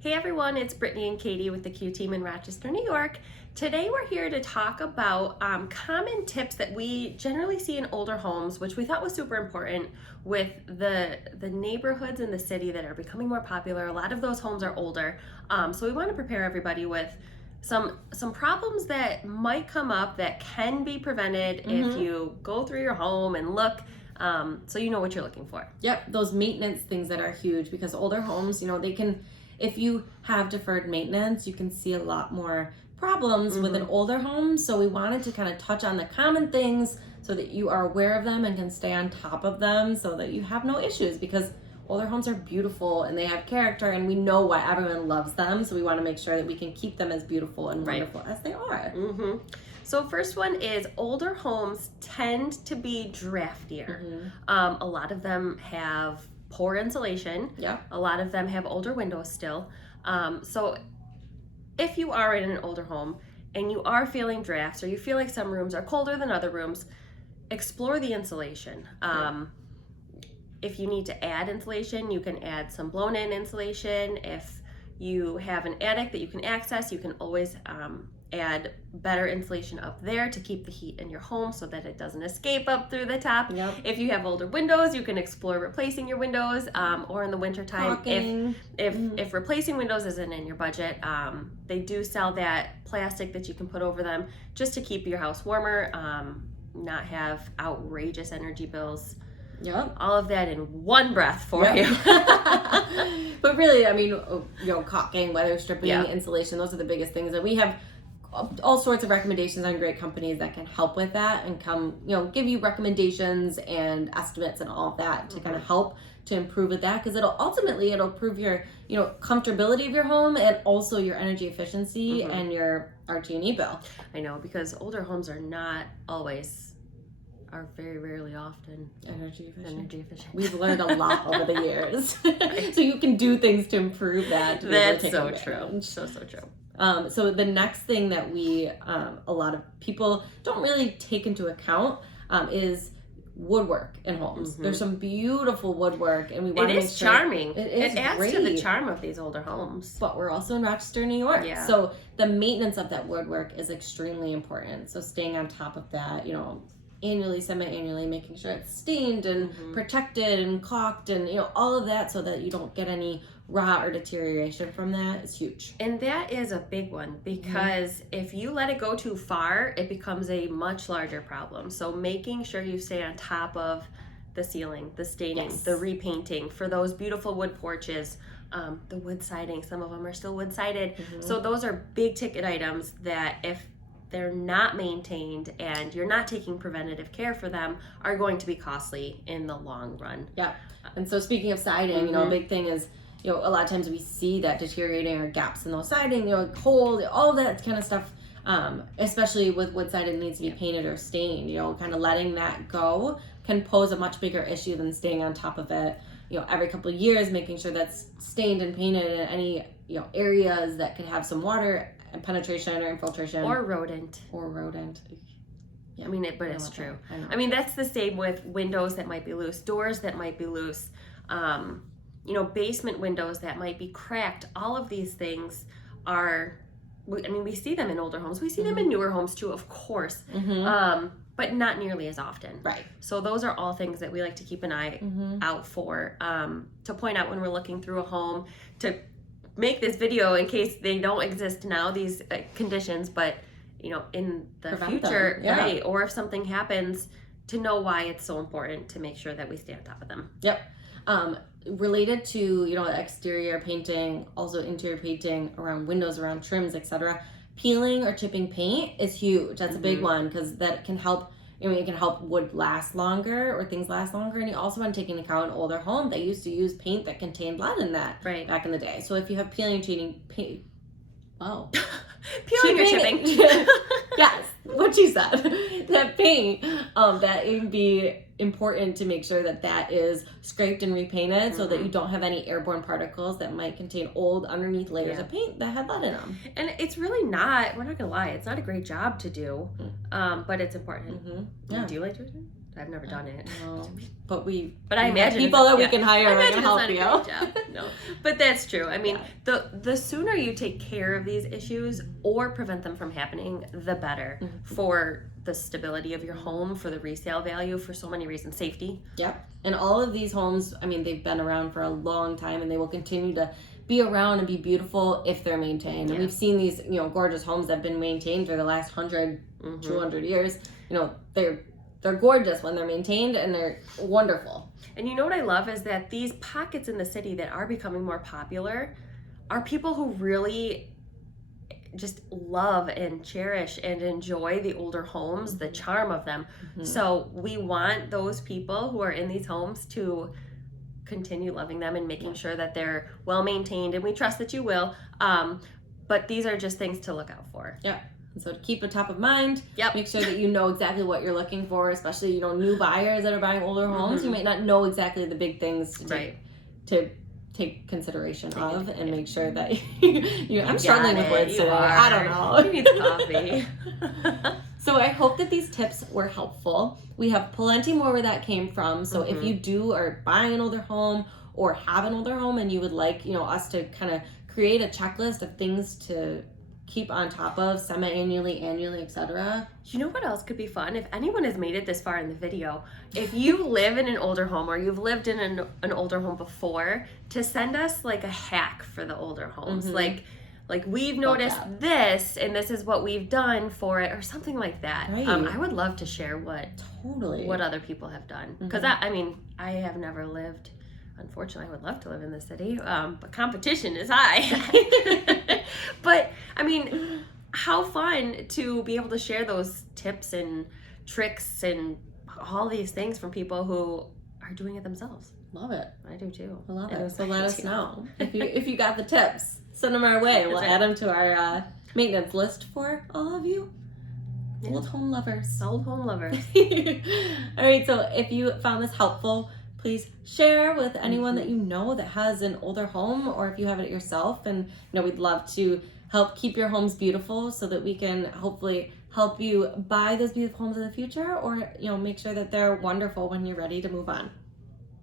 Hey everyone, it's Brittany and Katie with the Q Team in Rochester, New York. Today we're here to talk about common tips that we generally see in older homes, which we thought was super important with the neighborhoods in the city that are becoming more popular. A lot of those homes are older, so we want to prepare everybody with some problems that might come up that can be prevented if you go through your home and look. So you know what you're looking for. Yep, those maintenance things that are huge because older homes, they can, if you have deferred maintenance, you can see a lot more problems with an older home. So we wanted to kind of touch on the common things so that you are aware of them and can stay on top of them so that you have no issues, because older homes are beautiful and they have character and we know why everyone loves them. So we want to make sure that we can keep them as beautiful and wonderful as they are. So first one is older homes tend to be draftier. A lot of them have poor insulation. Yeah. A lot of them have older windows still. So if you are in an older home and you are feeling drafts or you feel like some rooms are colder than other rooms, explore the insulation. If you need to add insulation, you can add some blown-in insulation. If you have an attic that you can access, you can always add better insulation up there to keep the heat in your home so that it doesn't escape up through the top. Yep. If you have older windows, you can explore replacing your windows, or in the wintertime, if replacing windows isn't in your budget, they do sell that plastic that you can put over them just to keep your house warmer, not have outrageous energy bills. Yep. All of that in one breath for you. But really, caulking, weather stripping, insulation, those are the biggest things. And we have all sorts of recommendations on great companies that can help with that and give you recommendations and estimates and all of that to kind of help to improve with that, because it'll improve your comfortability of your home and also your energy efficiency and your RT&E bill. I know, because older homes are very rarely often energy efficient. We've learned a lot over the years. So you can do things to improve that. That's so true. So true. So the next thing that a lot of people don't really take into account is woodwork in homes. There's some beautiful woodwork, and we want to make sure charming. It adds great to the charm of these older homes. But we're also in Rochester, New York. Yeah. So the maintenance of that woodwork is extremely important. So staying on top of that, annually, semi-annually, making sure it's stained and protected and caulked and all of that, so that you don't get any rot or deterioration from that is huge. And that is a big one, because if you let it go too far, it becomes a much larger problem. So making sure you stay on top of the ceiling, the staining, the repainting for those beautiful wood porches, the wood siding. Some of them are still wood sided. So those are big ticket items that, if they're not maintained and you're not taking preventative care for them, are going to be costly in the long run. Yeah. And so speaking of siding, a big thing is, a lot of times we see that deteriorating or gaps in those siding, cold, all of that kind of stuff, especially with wood siding, needs to be painted or stained. Kind of letting that go can pose a much bigger issue than staying on top of it, every couple of years, making sure that's stained and painted, and any, areas that could have some water and penetration or infiltration. Or rodent. Yeah. But it's true. That's the same with windows that might be loose, doors that might be loose, basement windows that might be cracked. All of these things we see them in older homes. We see them in newer homes too, of course, but not nearly as often. Right. So those are all things that we like to keep an eye out for, to point out when we're looking through a home, to make this video in case they don't exist now, these conditions, but in the future, right? Or if something happens, to know why it's so important to make sure that we stay on top of them. Yep. Related to exterior painting, also interior painting around windows, around trims, etc. Peeling or chipping paint is huge. That's a big one, because that can help. It can help wood last longer, or things last longer. And you also want to take into account an older home. They used to use paint that contained lead in that back in the day. So if you have peeling or cheating paint, peeling or chipping. Yes, what you said. That paint, that it would be important to make sure that is scraped and repainted, so that you don't have any airborne particles that might contain old underneath layers of paint that had lead in them. And it's really not, we're not gonna lie, it's not a great job to do, but it's important. Yeah. Do you like to do it? I've never done it. No, but I I imagine people that we yeah, can hire I that can imagine help it's you. not a great job. No, but that's true. I mean, the sooner you take care of these issues or prevent them from happening, the better for the stability of your home, for the resale value, for so many reasons. Safety. Yep. And all of these homes, I mean, they've been around for a long time, and they will continue to be around and be beautiful if they're maintained. And we've seen these, gorgeous homes that have been maintained for the last 100, 200 years. They're gorgeous when they're maintained, and they're wonderful. And you know what I love is that these pockets in the city that are becoming more popular are people who really just love and cherish and enjoy the older homes, the charm of them. So we want those people who are in these homes to continue loving them and making sure that they're well maintained, and we trust that you will. But these are just things to look out for. Yeah. And so to keep it top of mind, Yep. make sure that you know exactly what you're looking for, especially, new buyers that are buying older homes. You might not know exactly the big things to take consideration of, and make sure that I'm struggling with words today. I don't know. You need coffee. So I hope that these tips were helpful. We have plenty more where that came from. So if you are buying an older home or have an older home, and you would like, us to kind of create a checklist of things to keep on top of semi-annually, annually, etc. You know what else could be fun? If anyone has made it this far in the video, if you live in an older home or you've lived in an older home before, to send us like a hack for the older homes. Like we've noticed this, and this is what we've done for it, or something like that. Right. I would love to share what other people have done, because I have never lived. Unfortunately, I would love to live in the city, but competition is high. But I mean, how fun to be able to share those tips and tricks and all these things from people who are doing it themselves. Love it. I do too. I love it. So let us know if you got the tips. Send them our way. We'll add them to our maintenance list for all of you old home lovers. Old home lovers. All right. So if you found this helpful, please share with anyone that you know that has an older home, or if you have it yourself. And we'd love to help keep your homes beautiful, so that we can hopefully help you buy those beautiful homes in the future, or make sure that they're wonderful when you're ready to move on.